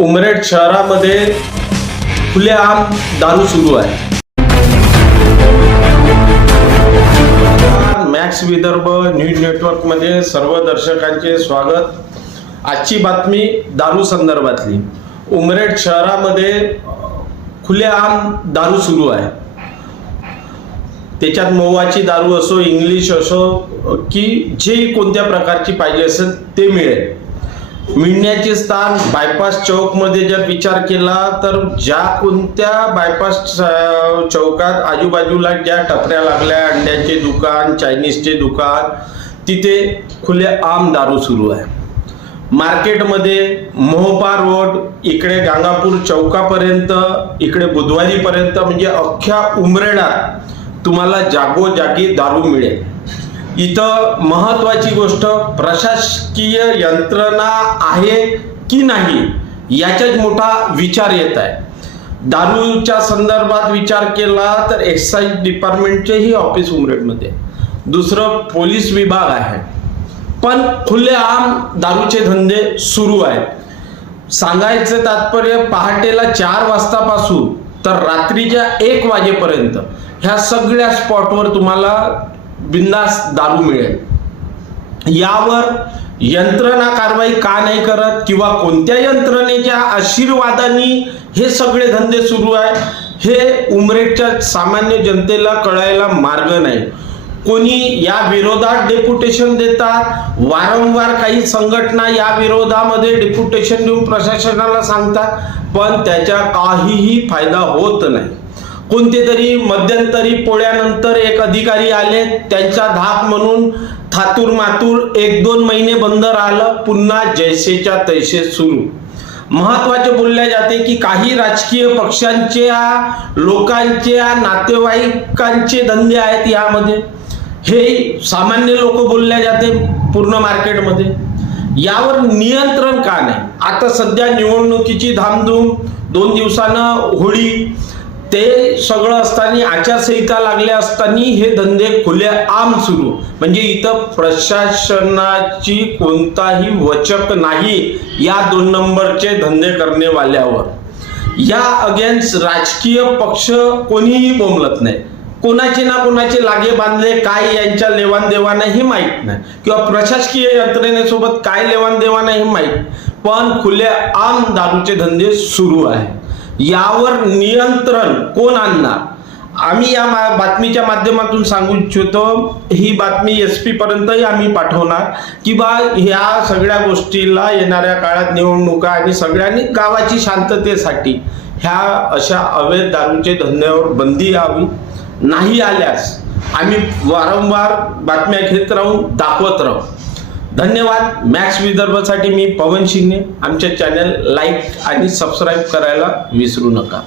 उमरेड शहरामध्ये खुलेआम दारू सुरू आहे. मॅक्स विदर्भ न्यूज नेटवर्कमध्ये सर्व दर्शकांचे स्वागत. आजची बातमी दारू संदर्भातली. उमरेड शहरामध्ये खुलेआम दारू सुरू आहे. त्याच्यात मवाची दारू असो इंग्लिश असो की जे कोणत्या प्रकारची पाहिजे असेल ते मिळेल. मिळण्याचे स्थान बायपास चौकमध्ये जर विचार केला तर ज्या कोणत्या बायपास चौकात आजूबाजूला ज्या टपऱ्या लागल्या अंड्याचे दुकान चायनीजचे दुकान तिथे खुले आम दारू सुरू आहे. मार्केटमध्ये मोहपा रोड इकडे गांगापूर चौकापर्यंत इकडे बुधवारीपर्यंत म्हणजे अख्ख्या उमरेडात तुम्हाला जागोजागी दारू मिळेल. इथं महत्वाची गोष्ट प्रशासकीय यंत्रणा आहे की नाही याचाच मोठा विचार येत आहे. दारूच्या संदर्भात विचार केला तर एक्साईज डिपार्टमेंटचेही ऑफिस उमरेडमध्ये. दुसरं पोलीस विभाग आहे. पण खुलेआम दारूचे धंदे सुरू आहेत. सांगायचं तात्पर्य पहाटेला चार वाजतापासून तर रात्रीच्या एक वाजेपर्यंत ह्या सगळ्या स्पॉटवर तुम्हाला बिंदास दारू मिळेल. यावर यंत्रणा कारवाई का नाही करत किंवा कोणत्या यंत्रणेच्या आशीर्वादाने हे सगळे धंदे सुरू आहे हे उमरेडच्या सामान्य जनतेला कळायला मार्ग नाही. कोणी या विरोधात डेप्युटेशन देतात वारंवार काही संघटना या विरोधामध्ये डेप्युटेशन देऊन प्रशासनाला सांगतात पण त्याचा काहीही फायदा होत नाही. कोणते तरी मध्यंतरी पोळ्यानंतर एक अधिकारी आले त्यांचा धाक म्हणून थातूर मातूर एक दोन महिने बंद राहिलं पुन्हा जैसेच्या तैसे सुरू. महत्त्वाचे बोलले जाते की काही राजकीय पक्षांच्या लोकांच्या नातेवाईकांचे धंदे आहेत यामध्ये. हे सामान्य लोक बोलले जाते पूर्ण मार्केटमध्ये. यावर नियंत्रण का नाही? आता सध्या निवडणुकीची धामधूम दोन दिवसानं होळी ते सगळं असताना आचारसंहिता लागल्या असताना हे धंदे खुले आम सुरू. म्हणजे इथं प्रशासनाची कोणताही वचक नाही या दोन नंबरचे धंदे करणेवाल्यावर या अगेन्स्ट राजकीय पक्ष कोणीही बोंबलत नाही. कोणाचे ना कोणाचे लागे बांधले काय यांच्या लेवाणदेवाण हे माहीत नाही. किंवा प्रशासकीय यंत्रणेसोबत काय लेवाणदेवाण हे माहीत. पण खुले आम दारूचे धंदे सुरू आहे. यावर नियंत्रण कोण आणणार? आम्ही या मा- बातमीच्या माध्यमातून सांगू इच्छितो ही बातमी एस पी पर्यंतही आम्ही पाठवणार की बा ह्या सगळ्या गोष्टीला येणाऱ्या काळात निवडणुका आणि सगळ्यांनी गावाची शांततेसाठी ह्या अशा अवैध दारूचे धंद्यावर बंदी यावी नाही आल्यास आम्ही वारंवार बातम्या घेत राहून दाखवत राहू. धन्यवाद. मॅक्स विदर्भसाठी मी पवन शिंगणे आमचे चॅनल लाईक आणि सबस्क्राईब करायला विसरू नका.